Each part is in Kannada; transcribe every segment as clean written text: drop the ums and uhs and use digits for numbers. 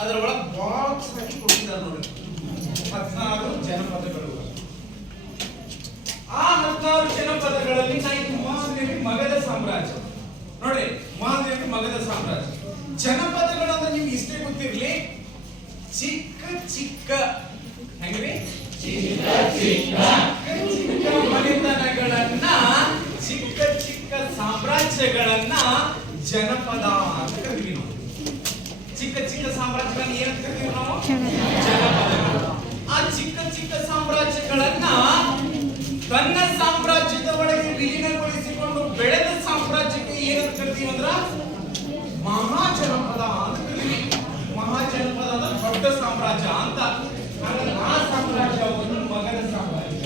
ಅದರ ಒಳಗೆ ಬಾಕ್ಸ್ ಹಾಕಿ ಕೊಟ್ಟಿದ್ದಾರೆ ನೋಡಿ 16 ಜನಪದಗಳು. ಆ 16 ಜನಪದಗಳಲ್ಲಿ ಮಹಾದೇವಿ ಮಗಧ ಸಾಮ್ರಾಜ್ಯ ನೋಡಿ, ಮಹಾದೇವಿ ಮಗಧ ಸಾಮ್ರಾಜ್ಯ. ಜನಪದಗಳು ಅಂದ್ರೆ ನಿಮ್ಗೆ ಇಷ್ಟೇ ಗೊತ್ತಿರ್ಲಿ, ಚಿಕ್ಕ ಚಿಕ್ಕ ಹೆಂಗ್ರಿ ಚಿಕ್ಕ ಚಿಕ್ಕ ಮನೆತನಗಳನ್ನ, ಚಿಕ್ಕ ಚಿಕ್ಕ ಸಾಮ್ರಾಜ್ಯಗಳನ್ನ ಜನಪದ ಅಂತ ಕರಿತೀವಿ ನಾವು. ಚಿಕ್ಕ ಚಿಕ್ಕ ಸಾಮ್ರಾಜ್ಯಗಳನ್ನ ಏನಂತ ಕರಿತೀವಿ ನಾವು? ಜನಪದಗಳು. ಆ ಚಿಕ್ಕ ಚಿಕ್ಕ ಸಾಮ್ರಾಜ್ಯಗಳನ್ನ ತನ್ನ ಸಾಮ್ರಾಜ್ಯದ ಒಳಗೆ ವಿಲೀನಗೊಳಿಸಿಕೊಂಡು ಬೆಳೆದ ಸಾಮ್ರಾಜ್ಯಕ್ಕೆ ಏನಂತ ಕರಿತೀವಿ ಅಂದ್ರ ಮಹಾಜನಪದ ಅಂತ ಕರಿತೀವಿ. ಮಹಾಜನಪದ ಅಂದ್ರೆ ದೊಡ್ಡ ಸಾಮ್ರಾಜ್ಯ ಅಂತ. ಹಾಗಾಗಿ ಆ ಸಾಮ್ರಾಜ್ಯ ಒಂದು ಮಗಧ ಸಾಮ್ರಾಜ್ಯ.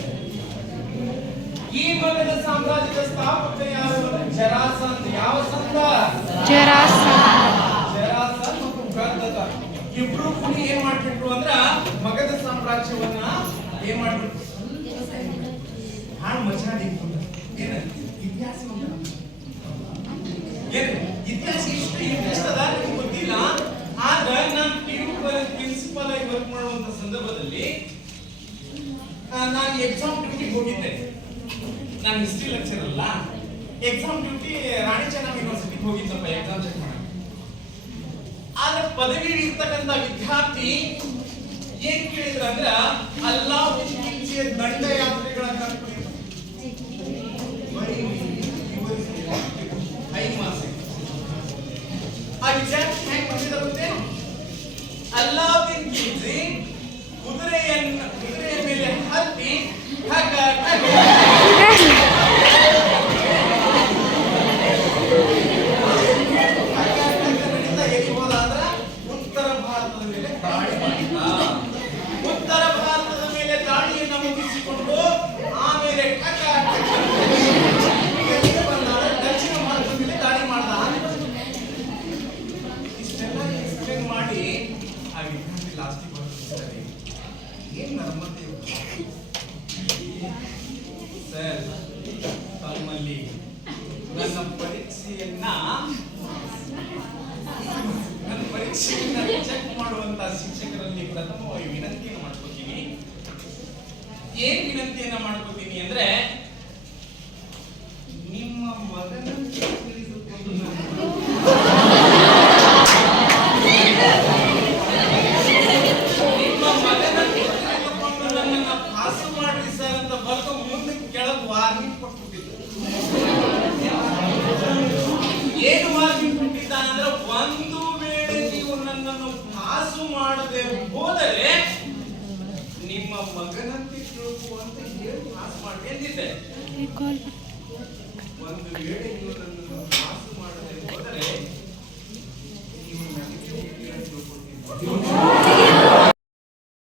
ಈ ಮಗಧ ಸಾಮ್ರಾಜ್ಯದ ಸ್ಥಾಪಕ ಯಾರು? ಜರಾಸಂಧ. ಯಾವ ಸಂಧ? ಜರಾಸಂಧ ಮತ್ತು ಗರ್ಧದ ಇಬ್ರು ಕೂಡಿ ಏನ್ ಮಾಡ್ಬಿಟ್ರು ಅಂದ್ರ ಮಗಧ ಸಾಮ್ರಾಜ್ಯವನ್ನ ಏನ್ ಮಾಡ್ಬಿಟ್ರು? ಹಾಳು ಮಚಾಡಿತ್ತು. ಏನ ಇತಿಹಾಸ ಇತಿಹಾಸ ಇಷ್ಟು ಇಂಟ್ರೆಸ್ಟ್ ಅದ ನಿಮ್ಗೆ ಗೊತ್ತಿಲ್ಲ. ಆಗ ನಾನು ಪ್ರಿನ್ಸಿಪಲ್ ಆಗಿ ವರ್ಕ್ ಮಾಡುವಂತ ಸಂದರ್ಭದಲ್ಲಿ ನಾನು ಎಕ್ಸಾಮ್ ಡ್ಯೂಟಿಗೆ ಹೋಗಿದ್ದೆ. ನಾನು ಹಿಸ್ಟ್ರಿ ಲೆಕ್ಚರ್ ಅಲ್ಲ, exam duty Rani Chennamma ಯೂನಿವರ್ಸಿಟಿಗೆ ಹೋಗಿದ್ದಪ್ಪ exam check ಮಾಡಿ. ಆದ್ರೆ ಪದವಿ ಇರ್ತಕ್ಕಂಥ ವಿದ್ಯಾರ್ಥಿ ಏನ್ ಕೇಳಿದ್ರ ಅಂದ್ರ ಅಲ್ಲಾವುದ್ದೀನ್ ಖಿಲ್ಜಿಯ ದಂಡಯಾತ್ರೆಗಳನ್ನ ಆ ವಿದ್ಯಾರ್ಥಿ ಹೆಂಗ್ ಬಂದಿದ ಗೊತ್ತೇ? ಅಲ್ಲಾವುದ್ದೀನ್ ಖಿಲ್ಜಿ ಕುದುರೆಯ ಮೇಲೆ ಹತ್ತಿ ಉತ್ತರ ಭಾರತದ ಮೇಲೆ ದಾಳಿ ಮಾಡಿದ. ಉತ್ತರ ಭಾರತದ ಮೇಲೆ ದಾಳಿಯನ್ನು ಮುಗಿಸಿಕೊಂಡು ಆಮೇಲೆ ದಕ್ಷಿಣ ಭಾರತದ ಮೇಲೆ ದಾಳಿ ಮಾಡಿದ. ಇಷ್ಟೆಲ್ಲ ಎಕ್ಸ್ಪ್ಲೇನ್ ಮಾಡಿ ಆ ವಿದ್ಯಾರ್ಥಿ ಲಾಸ್ಟಿಗೆ ಬರ್ತಿರ್ತಾರೆ, ಏನ್ ನರ್ಮತೆ ಸರ್, ತಮ್ಮಲ್ಲಿ ನನ್ನ ಪರೀಕ್ಷೆಯನ್ನ ಚೆಕ್ ಮಾಡುವಂತ ಶಿಕ್ಷಕರಲ್ಲಿ ಪ್ರಥಮವಾಗಿ ವಿನಂತಿಯನ್ನು ಮಾಡ್ಕೋತೀನಿ. ಏನ್ ವಿನಂತಿಯನ್ನ ಮಾಡ್ಕೋತೀನಿ ಅಂದ್ರೆ, ನಿಮ್ಮ ಮಗನನ್ನು ತಿಳಿದುಕೊಂಡು ನನ್ನನ್ನ ಪಾಸ್ ಮಾಡ್ರಿ ಸರ್ ಅಂತ ಬರ್ದು ಮುಂದಕ್ಕೆ ಕೆಳಗೆ ವಾರ್ನಿಂಗ್ ಕೊಟ್ಬಿಟ್ಟಿದ್ರು. ಏನು ವಾರ್ನಿಂಗ್ ಕೊಟ್ಟಿದ್ದಾನಂದ್ರೆ, ಒಂದು ವೇಳೆ ನೀವು ನನ್ನನ್ನು ಪಾಸು ಮಾಡದೆ ಹೋದರೆ ನಿಮ್ಮ ಮಗನಂತೆ ತಿಳ್ಕುವಂತ ಹೇಳಿ ಪಾಸ್ ಮಾಡಿ ಎಂದಿದ್ದೆ. ಒಂದು ವೇಳೆ